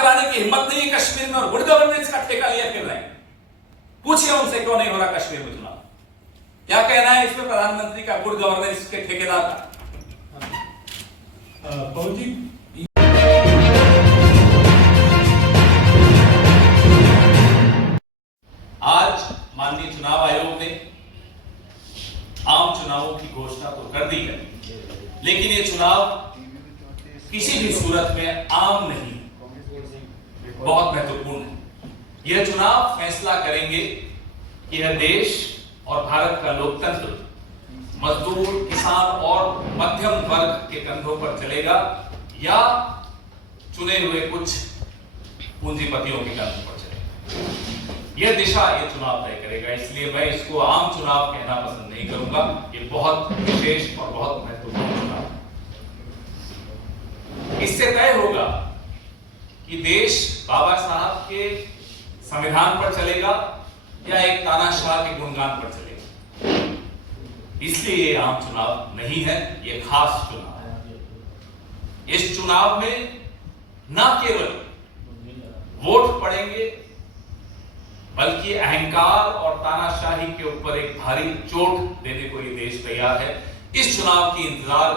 कराने की हिम्मत नहीं है कश्मीर में, और गुड गवर्नेंस का ठेका लिया फिर रहे हैं। पूछिए उनसे क्यों नहीं हो रहा कश्मीर में चुनाव, क्या कहना है इसमें प्रधानमंत्री का, गुड गवर्नेंस के ठेकेदार का? पवन जी, आज माननीय चुनाव आयोग ने आम चुनावों की घोषणा तो कर दी है, लेकिन ये चुनाव किसी भी सूरत में आम नहीं, बहुत महत्वपूर्ण है। यह चुनाव फैसला करेंगे कि यह देश और भारत का लोकतंत्र मजदूर, किसान और मध्यम वर्ग के कंधों पर चलेगा या चुने हुए कुछ पूंजीपतियों के कंधों पर चलेगा। यह दिशा ये चुनाव तय करेगा, इसलिए मैं इसको आम चुनाव कहना पसंद नहीं करूंगा। ये बहुत विशेष और बहुत महत्वपूर्ण चुनाव है। इससे तय होगा कि देश बाबा साहब के संविधान पर चलेगा या एक तानाशाह के गुणगान पर चलेगा। इसलिए ये आम चुनाव नहीं है, ये खास चुनाव है। इस चुनाव में न केवल वोट पड़ेंगे, बल्कि अहंकार और तानाशाही के ऊपर एक भारी चोट देने को ये देश तैयार है। इस चुनाव की इंतजार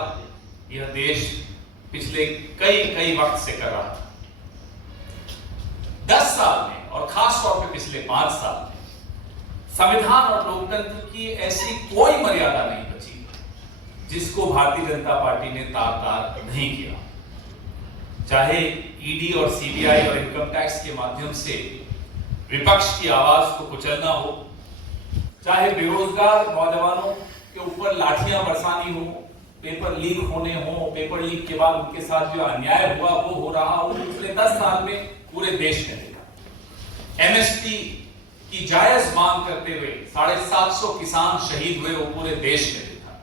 यह देश पिछले कई वक्त से कर रहा था। 10 साल में और खास तौर पे पिछले 5 साल में संविधान और लोकतंत्र की ऐसी कोई मर्यादा नहीं बची जिसको भारतीय जनता पार्टी ने तार नहीं किया। चाहे ईडी और सीबीआई और इनकम टैक्स के माध्यम से विपक्ष की आवाज को कुचलना हो, चाहे बेरोजगार नौजवानों के ऊपर लाठियां बरसानी हो, पेपर लीक होने हो, पेपर लीक के बाद उनके साथ जो अन्याय हुआ वो हो रहा हो, पिछले 10 साल में पूरे देश ने देखा। एमएसपी की जायज मांग करते हुए 750 किसान शहीद हुए, वो पूरे देश ने देखा।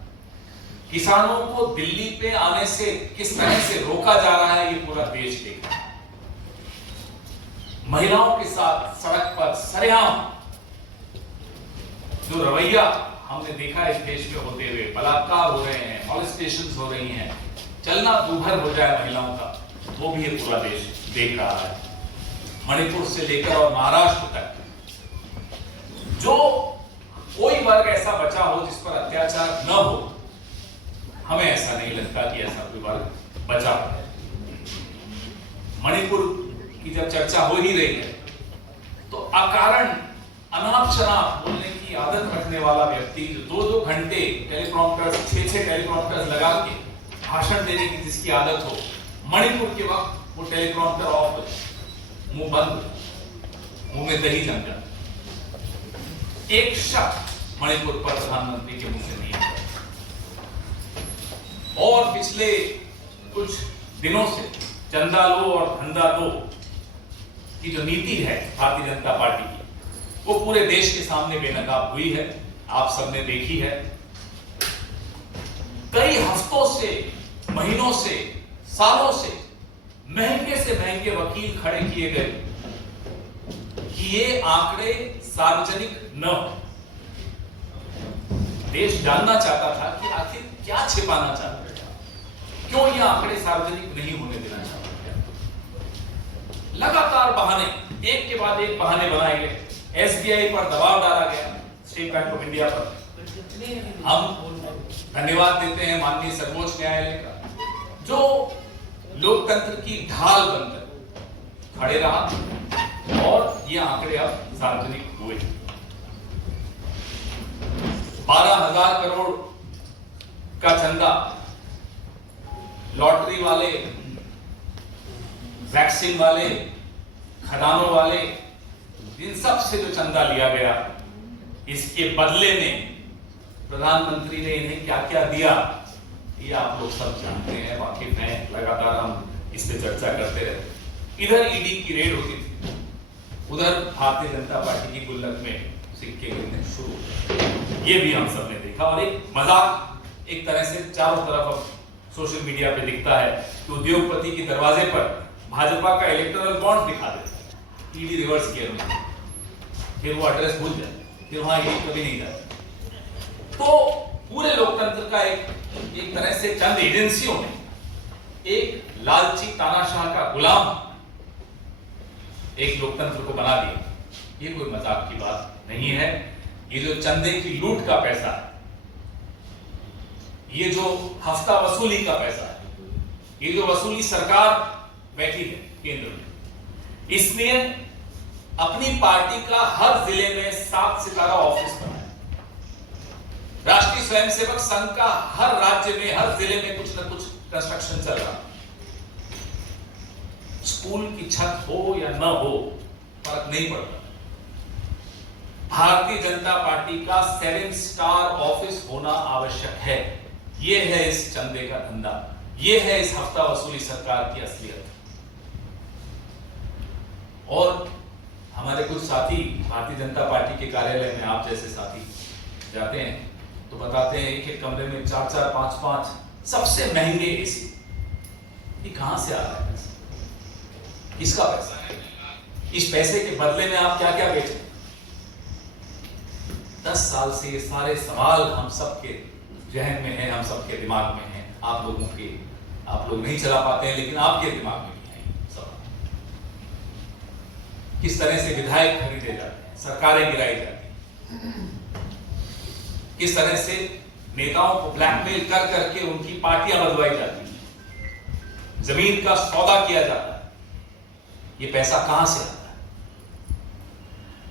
किसानों को दिल्ली पे आने से किस तरह से रोका जा रहा है, ये पूरा देश देखा। महिलाओं के साथ सड़क पर सरेआम जो रवैया हमने देखा इस देश में होते हुए, बलात्कार हो रहे हैं, मॉलेस्टेशंस हो रही हैं, चलना दूभर हो जाए महिलाओं का, वो भी ये पूरा देश देख रहा है। मणिपुर से लेकर और महाराष्ट्र तक जो कोई वर्ग ऐसा बचा हो जिस पर अत्याचार न हो, हमें ऐसा नहीं लगता कि ऐसा कोई वर्ग बचा है। मणिपुर की जब चर्चा हो ही रही है तो अकारण अनाप शनाप बोलने की आदत रखने वाला व्यक्ति जो 2-2 घंटे टेलीप्रॉम्प्टर्स, 6-6 टेलीप्रॉम्प्टर्स लगा के भाषण देने की जिसकी आदत हो, मणिपुर के वक्त वो टेलीप्रॉम्प्टर ऑफ हो, मुंह बंद, मुंह में दही जम जाता। एक शब्द मणिपुर पर प्रधानमंत्री के मुंह से नहीं है। और पिछले कुछ दिनों से चंदा लो और धंधा दो की जो नीति है भारतीय जनता पार्टी की, वो पूरे देश के सामने बेनकाब हुई है, आप सबने देखी है। कई हफ्तों से, महीनों से, सालों से महंगे वकील खड़े किए गए कि ये आंकड़े सार्वजनिक न हो। देश जानना चाहता था कि आखिर क्या छिपाना चाहते थे, क्यों ये आंकड़े सार्वजनिक नहीं होने देना चाहते थे। लगातार बहाने, एक के बाद एक बहाने बनाए गए। एसबीआई पर दबाव डाला गया, स्टेट बैंक ऑफ इंडिया पर। हम धन्यवाद देते हैं माननीय सर्वोच्च न्यायालय का, जो लोकतंत्र की ढाल बनकर खड़े रहा और ये आंकड़े अब सार्वजनिक हुए। 12,000 करोड़ का चंदा लॉटरी वाले, वैक्सीन वाले, खदानों वाले, इन सब से जो चंदा लिया गया, इसके बदले में प्रधानमंत्री ने इन्हें क्या क्या दिया, ये आप लोग सब जानते हैं, वाकिफ हैं। लगातार हम इस पे चर्चा करते रहते। इधर ईडी की रेड होती थी, उधर भारतीय जनता पार्टी की गुल्लक में सिक्के गिरने शुरू हो, ये भी हम सब ने देखा। और एक मजाक एक तरह से चारों तरफ अब सोशल मीडिया पे दिखता है कि उद्योगपति के दरवाजे पर भाजपा का इलेक्टोरल बॉन्ड दिखा देता है, ईडी रिवर्स गियर में, फिर वो एड्रेस भूल जाए, फिर वहां ईडी कभी नहीं जाता। तो पूरे लोकतंत्र का एक तरह से चंद एजेंसियों ने एक लालची तानाशाह का गुलाम एक लोकतंत्र को बना दिया। ये कोई मजाक की बात नहीं है। ये जो चंदे की लूट का पैसा है, ये जो हफ्ता वसूली का पैसा है, ये जो वसूली सरकार बैठी है केंद्र में, इसने अपनी पार्टी का हर जिले में 7 सितारा ऑफिस बनाया। राष्ट्रीय स्वयंसेवक संघ का हर राज्य में, हर जिले में कुछ ना कुछ कंस्ट्रक्शन चल रहा। स्कूल की छत हो या न हो फर्क नहीं पड़ता। भारतीय जनता पार्टी का 7 स्टार ऑफिस होना आवश्यक है। यह है इस चंदे का धंधा, यह है इस हफ्ता वसूली सरकार की असलियत। और हमारे कुछ साथी भारतीय जनता पार्टी के कार्यालय में, आप जैसे साथी जाते हैं तो बताते हैं एक एक कमरे में 4-4, 5-5 सबसे महंगे एसी। ये कहां से आ रहा है? किसका पैसा है? इस पैसे के बदले में आप क्या क्या बेचें? 10 साल से ये सारे सवाल हम सबके जहन में हैं, हम सबके दिमाग में हैं। आप लोगों के, आप लोग नहीं चला पाते हैं, लेकिन आपके दिमाग में भी है सवाल। किस तरह से विधायक खरीदे जाते हैं, सरकारें गिराई जाती हैं, किस तरह से नेताओं को ब्लैकमेल कर करके उनकी पार्टियां बदलवाई जाती हैं, जमीन का सौदा किया जाता है। ये पैसा कहां से आता है?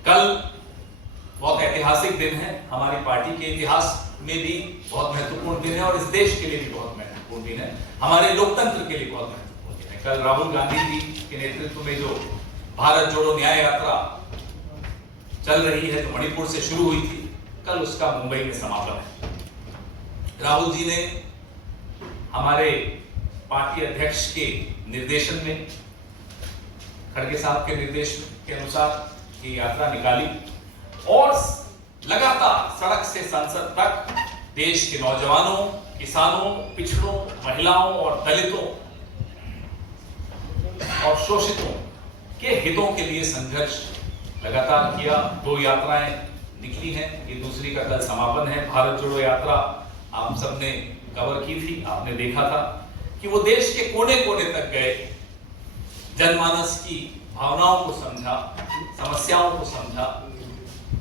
कल बहुत ऐतिहासिक दिन है, हमारी पार्टी के इतिहास में भी बहुत महत्वपूर्ण दिन है और इस देश के लिए भी बहुत महत्वपूर्ण दिन है, हमारे लोकतंत्र के लिए बहुत महत्वपूर्ण दिन है। कल राहुल गांधी जी के नेतृत्व में जो भारत जोड़ो न्याय यात्रा चल रही है, जो मणिपुर से शुरू हुई थी, कल उसका मुंबई में समापन है। राहुल जी ने हमारे पार्टी अध्यक्ष के निर्देशन में, खड़गे साहब के निर्देश के अनुसार ये यात्रा निकाली और लगातार सड़क से संसद तक देश के नौजवानों, किसानों, पिछड़ों, महिलाओं और दलितों और शोषितों के हितों के लिए संघर्ष लगातार किया। 2 यात्राएं निकली हैं, ये दूसरी का कल समापन है। भारत जोड़ो यात्रा आप सबने कवर की थी, आपने देखा था कि वो देश के कोने कोने तक गए, जनमानस की भावनाओं को समझा, समस्याओं को समझा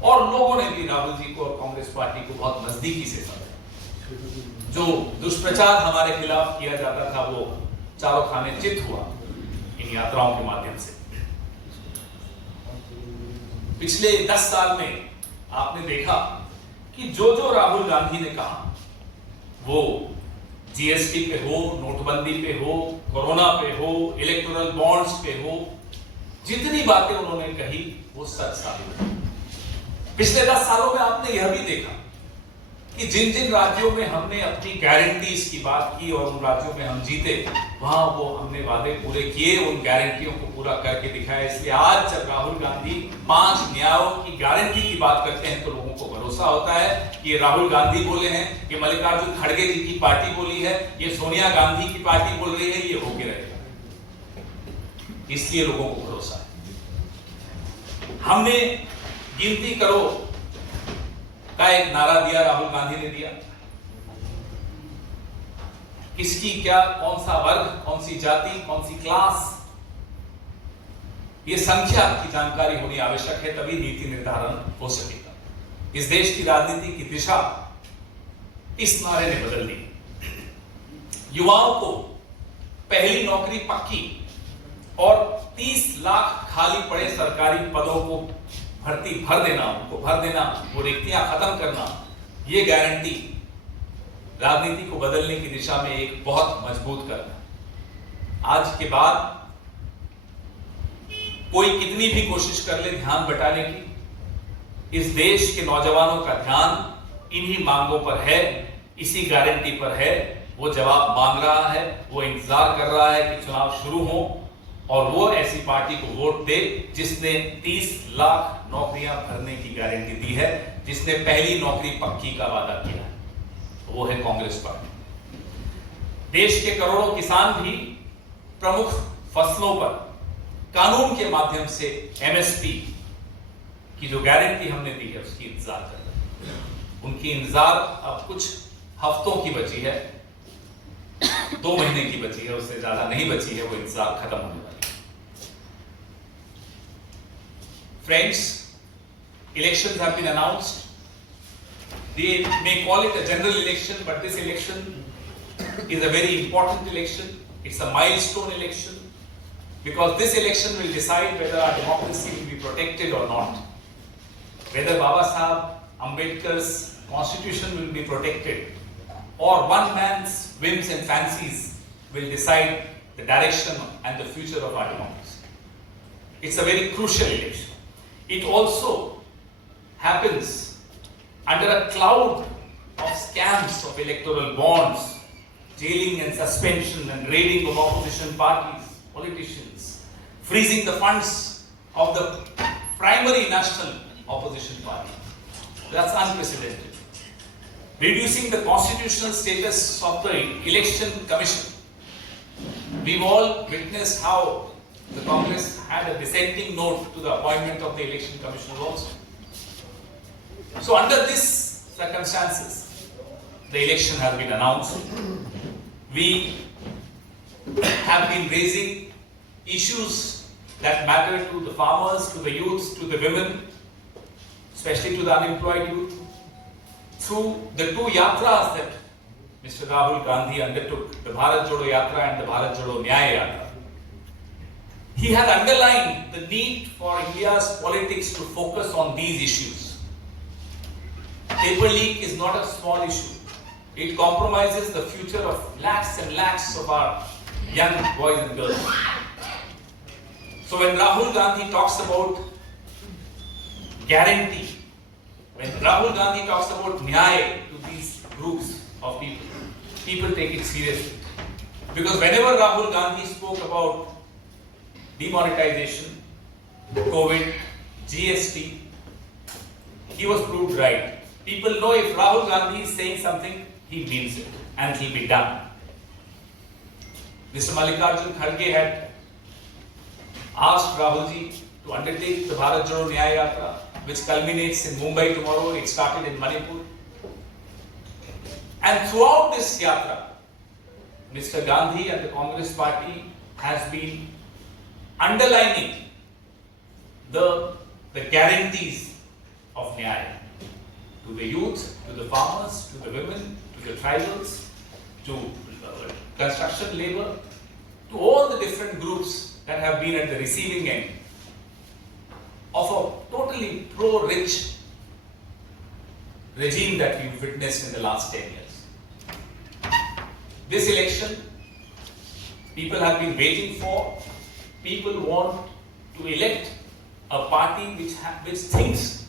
और लोगों ने भी राहुल जी को और कांग्रेस पार्टी को बहुत नजदीकी से समझा। जो दुष्प्रचार हमारे खिलाफ किया जाता था वो चारों खाने चित हुआ इन यात्राओं के माध्यम से। पिछले 10 साल में आपने देखा कि जो जो राहुल गांधी ने कहा, वो जीएसटी पे हो, नोटबंदी पे हो, कोरोना पे हो, इलेक्टोरल बॉन्ड्स पे हो, जितनी बातें उन्होंने कही वो सच साबित हुई। पिछले 10 सालों में आपने यह भी देखा कि जिन जिन राज्यों में हमने अपनी गारंटीज की बात की और उन राज्यों में हम जीते, वहां वो हमने वादे पूरे किए, उन गारंटियों को पूरा करके दिखाया। इसलिए आज जब राहुल गांधी 5 न्यायों की गारंटी की बात करते हैं तो लोगों को भरोसा होता है कि ये राहुल गांधी बोले हैं, ये मल्लिकार्जुन खड़गे जी की पार्टी बोली है, ये सोनिया गांधी की पार्टी बोल रही है, ये होके रहेगा। इसलिए लोगों को भरोसा है। हमने गिनती करो का एक नारा दिया, राहुल गांधी ने दिया। किसकी क्या, कौन सा वर्ग, कौन सी जाति, कौन सी क्लास, ये संख्या की जानकारी होनी आवश्यक है, तभी नीति निर्धारण हो सकेगा। इस देश की राजनीति की दिशा इस नारे ने बदल दी। युवाओं को पहली नौकरी पक्की और 30 लाख खाली पड़े सरकारी पदों को भर्ती भर देना, उनको भर देना, वो रिक्तियां खत्म करना, ये गारंटी राजनीति को बदलने की दिशा में एक बहुत मजबूत कदम। आज के बाद कोई कितनी भी कोशिश कर ले ध्यान बटाने की, इस देश के नौजवानों का ध्यान इन्हीं मांगों पर है, इसी गारंटी पर है। वो जवाब मांग रहा है, वो इंतजार कर रहा है कि चुनाव शुरू हो और वो ऐसी पार्टी को वोट दे जिसने 30 लाख नौकरियां भरने की गारंटी दी है, जिसने पहली नौकरी पक्की का वादा किया है, वो है कांग्रेस पार्टी। देश के करोड़ों किसान भी प्रमुख फसलों पर कानून के माध्यम से एमएसपी की जो गारंटी हमने दी है उसकी इंतजार कर रहे हैं। उनकी इंतजार अब कुछ हफ्तों की बची है, 2 महीने की बची है, उससे ज्यादा नहीं बची है, वो इंतजार खत्म होने वाली है। Friends, elections have been announced. They may call it a general election, but this election is a very important election. It's a milestone election because this election will decide whether our democracy will be protected or not, whether Baba Sahib Ambedkar's constitution will be protected, or one man's whims and fancies will decide the direction and the future of our democracy. It's a very crucial election. It also happens under a cloud of scams of electoral bonds, jailing and suspension and raiding of opposition parties, politicians, freezing the funds of the primary national opposition party. That's unprecedented. Reducing the constitutional status of the election commission. We've all witnessed how the Congress had a dissenting note to the appointment of the election commissioners also. So under these circumstances, the election has been announced. We have been raising issues that matter to the farmers, to the youth, to the women, especially to the unemployed youth, through the two yatras that Mr. Rahul Gandhi undertook, the Bharat Jodo Yatra and the Bharat Jodo Nyaya Yatra. He had underlined the need for India's politics to focus on these issues. Paper leak is not a small issue. It compromises the future of lakhs and lakhs of our young boys and girls. So when Rahul Gandhi talks about guarantee, when Rahul Gandhi talks about nyaya to these groups of people, people take it seriously. Because whenever Rahul Gandhi spoke about demonetization, COVID, GST, he was proved right. People know if Rahul Gandhi is saying something, he means it and it will be done. Mr. Mallikarjun Kharge had asked Rahulji to undertake the Bharat Jodo Nyaya Yatra, which culminates in Mumbai tomorrow. It started in Manipur. And throughout this yatra, Mr. Gandhi and the Congress party has been underlining the guarantees of Nyaya to the youth, to the farmers, to the women, to the tribals, to construction labor, to all the different groups that have been at the receiving end of a totally pro-rich regime that we've witnessed in the last 10 years. This election, people have been waiting for. People want to elect a party which thinks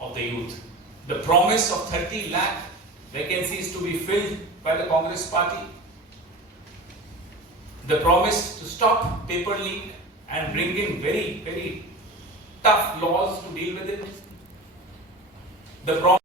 of the youth. The promise of 30 lakh vacancies to be filled by the Congress party. The promise to stop paper leak and bring in very, very tough laws to deal with it. The promise